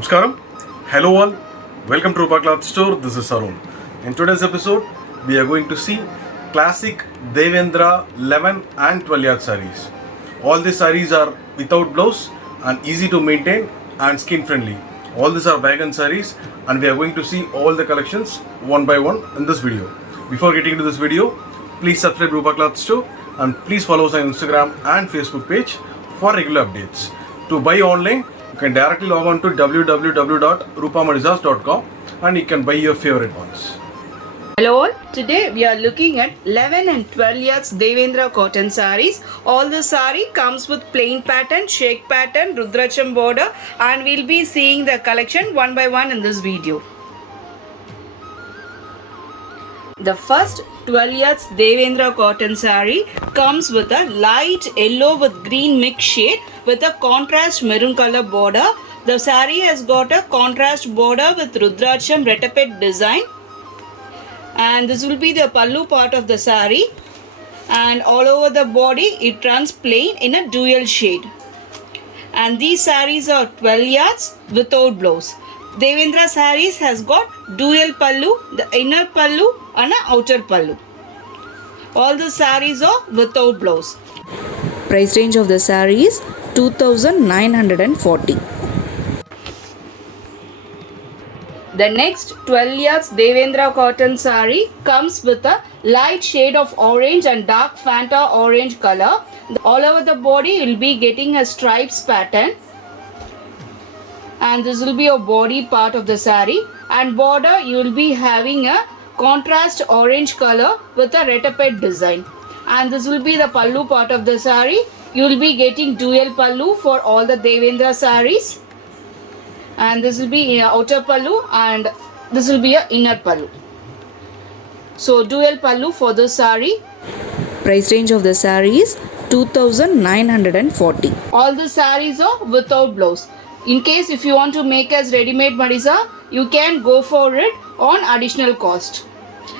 Namaskaram. Hello all. Welcome to Rupa Cloth Store. This is Arun. In today's episode, we are going to see classic Devendra 11 and 12 yard sarees. All these sarees are without blouse and easy to maintain and skin friendly. All these are wagon sarees and we are going to see all the collections one by one in this video. Before getting into this video, please subscribe Rupa Cloth Store and please follow us on Instagram and Facebook page for regular updates. To buy online, you can directly log on to www.rupamadisas.com and you can buy your favorite ones. Hello all, today we are looking at 11 and 12 yards Devendra cotton sarees. All the saree comes with plain pattern, shake pattern, Rudracham border, and we'll be seeing the collection one by one in this video. The first 12 yards Devendra cotton saree comes with a light yellow with green mix shade with a contrast maroon color border. The saree has got a contrast border with Rudracham retapet design. And this will be the pallu part of the saree, and all over the body it runs plain in a dual shade. And these sarees are 12 yards without blouse. Devendra sarees has got dual pallu, the inner pallu and an outer pallu. All the sarees are without blouse. Price range of the saree is 2940. The next 12 yards Devendra cotton saree comes with a light shade of orange and dark Fanta orange color. All over the body you will be getting a stripes pattern. And this will be a body part of the saree. And border you will be having a contrast orange color with a retapet design. And this will be the pallu part of the saree. You will be getting dual pallu for all the Devendra sarees. And this will be outer pallu and this will be a inner pallu. So dual pallu for the saree. Price range of the saree is 2940. All the sarees are without blouse. In case if you want to make as ready-made Madisa, you can go for it on additional cost.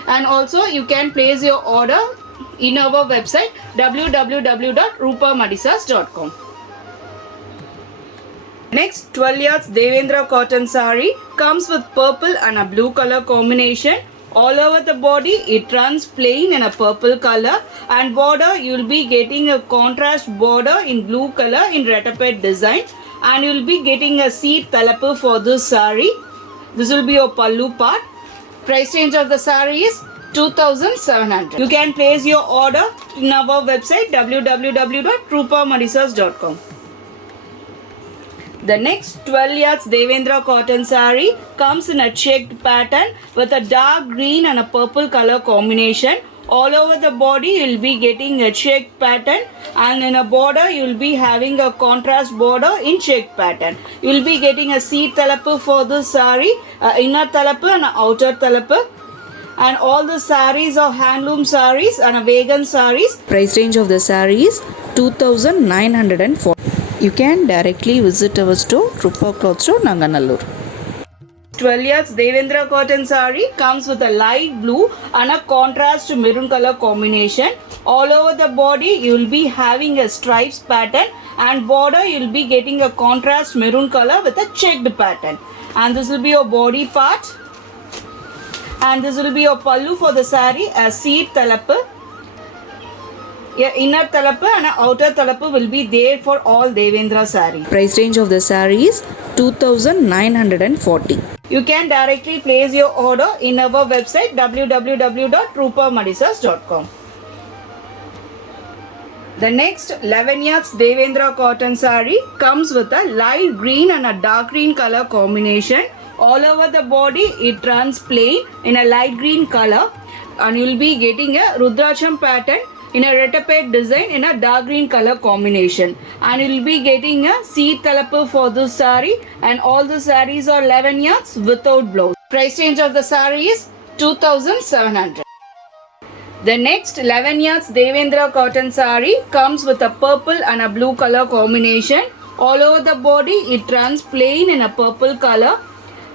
And also you can place your order in our website www.rupamadisas.com. Next 12 yards Devendra cotton saree comes with purple and a blue color combination. All over the body it runs plain in a purple color, and border you will be getting a contrast border in blue color in retapet design, and you will be getting a seed talapu for this saree. This will be your pallu part. Price range of the saree is 2700. You can place your order in our website www.rupamadisas.com. The next 12 yards Devendra cotton saree comes in a checked pattern with a dark green and a purple color combination. All over the body you will be getting a checked pattern, and in a border you will be having a contrast border in checked pattern. You will be getting a seed talapu for this saree, inner talapu and outer talapu. And all the sarees are handloom sarees and a vegan sarees. Price range of the saree is 2940. You can directly visit our store, Rupa Cloth Store, Nanganallur. 12 yards Devendra cotton saree comes with a light blue and a contrast maroon color combination. All over the body you will be having a stripes pattern, and border you will be getting a contrast maroon color with a checked pattern. And this will be your body part. And this will be your pallu for the saree, a seed talapu. Inner talapu and outer talapu will be there for all Devendra saree. Price range of the saree is 2940. You can directly place your order in our website www.rupamadisas.com. The next 11 yards Devendra cotton saree comes with a light green and a dark green color combination. All over the body it runs plain in a light green color, and you will be getting a Rudracham pattern in a retapet design in a dark green color combination, and you will be getting a seed talapu for this saree, and all the sarees are 11 yards without blouse. Price range of the saree is 2700. The next 11 yards Devendra cotton saree comes with a purple and a blue color combination. All over the body it runs plain in a purple color,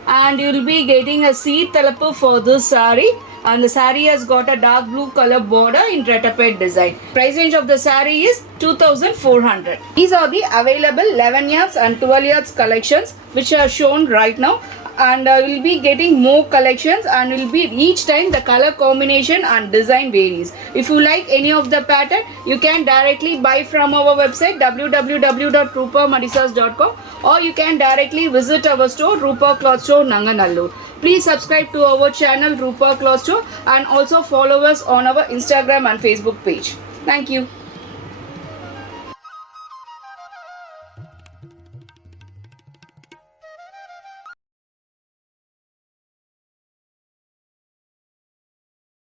and you will be getting a seed talapu for this saree, and the saree has got a dark blue color border in retapet design. Price range of the saree is 2400. These are the available 11 yards and 12 yards collections which are shown right now, and we'll be getting more collections, and will be each time the color combination and design varies. If you like any of the pattern, you can directly buy from our website www.rupamadisas.com, or you can directly visit our store Rupa Cloth Store, Nanganallur. Please subscribe to our channel Rupa Cloth Store and also follow us on our Instagram and Facebook page. Thank you.